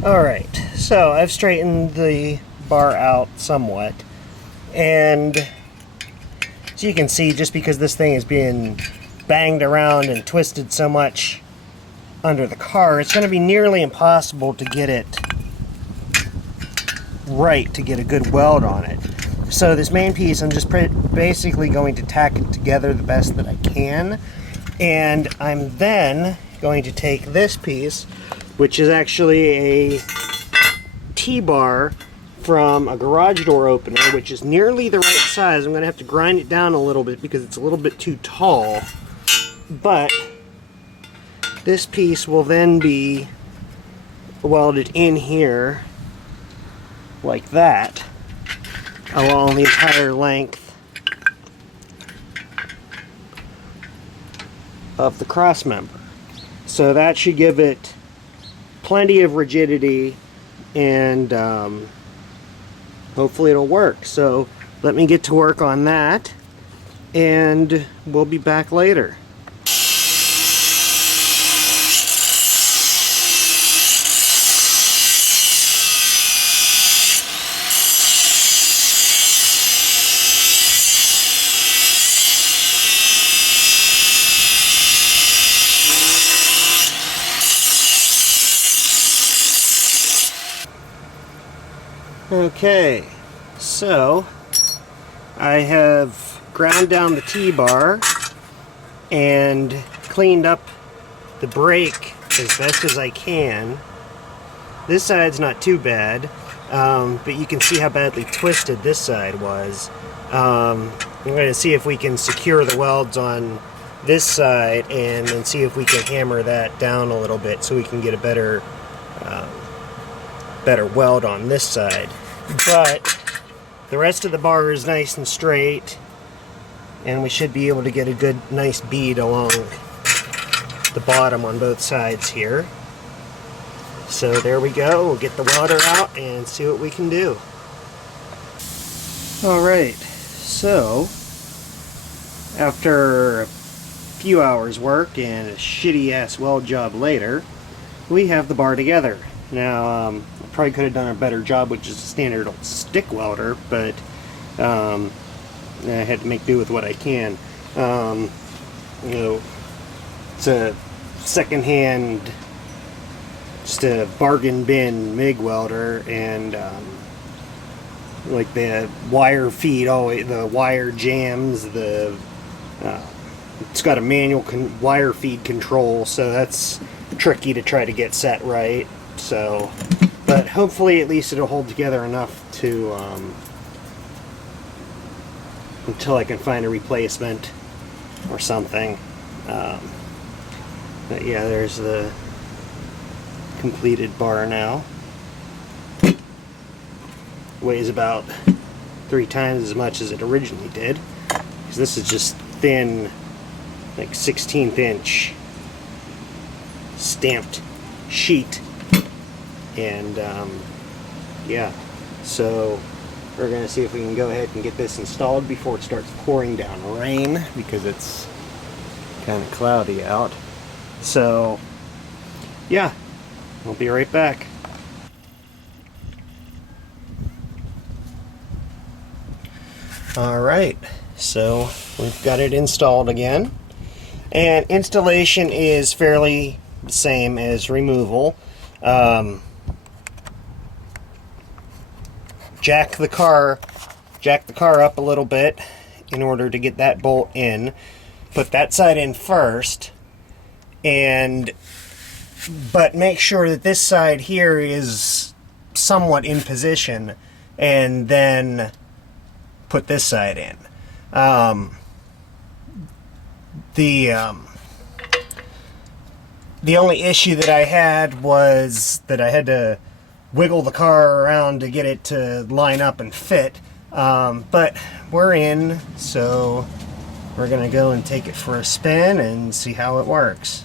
Alright, so I've straightened the bar out somewhat, and as you can see, just because this thing is being banged around and twisted so much under the car, it's going to be nearly impossible to get it right, to get a good weld on it. So this main piece, I'm just basically going to tack it together the best that I can, and I'm then going to take this piece, which is actually a T-bar from a garage door opener, which is nearly the right size. I'm going to have to grind it down a little bit because it's a little bit too tall, but this piece will then be welded in here like that along the entire length of the cross member. So that should give it plenty of rigidity, and hopefully it'll work. So let me get to work on that, and we'll be back later. Okay, so I have ground down the T-bar and cleaned up the brake as best as I can. This side's not too bad, but you can see how badly twisted this side was. I'm going to see if we can secure the welds on this side and then see if we can hammer that down a little bit so we can get a better weld on this side. But the rest of the bar is nice and straight, and we should be able to get a good nice bead along the bottom on both sides here. So there we go. We'll get the welder out and see what we can do. Alright, so after a few hours work and a shitty ass weld job later, we have the bar together. Now, I probably could have done a better job with just a standard old stick welder, but I had to make do with what I can. You know, it's a secondhand, just a bargain bin MIG welder, and like the wire feed, the wire jams, it's got a manual wire feed control, so that's tricky to try to get set right. So, but hopefully at least it'll hold together enough to until I can find a replacement or something. But yeah, there's the completed bar now. Weighs about 3 times as much as it originally did, because this is just thin, like 16th inch stamped sheet. And yeah, so we're going to see if we can go ahead and get this installed before it starts pouring down rain, because it's kind of cloudy out. So yeah, we'll be right back. Alright, so we've got it installed again, and installation is fairly the same as removal. Jack the car up a little bit in order to get that bolt in. Put that side in first, but make sure that this side here is somewhat in position, and then put this side in. The only issue that I had was that I had to wiggle the car around to get it to line up and fit, but we're in, so we're gonna go and take it for a spin and see how it works.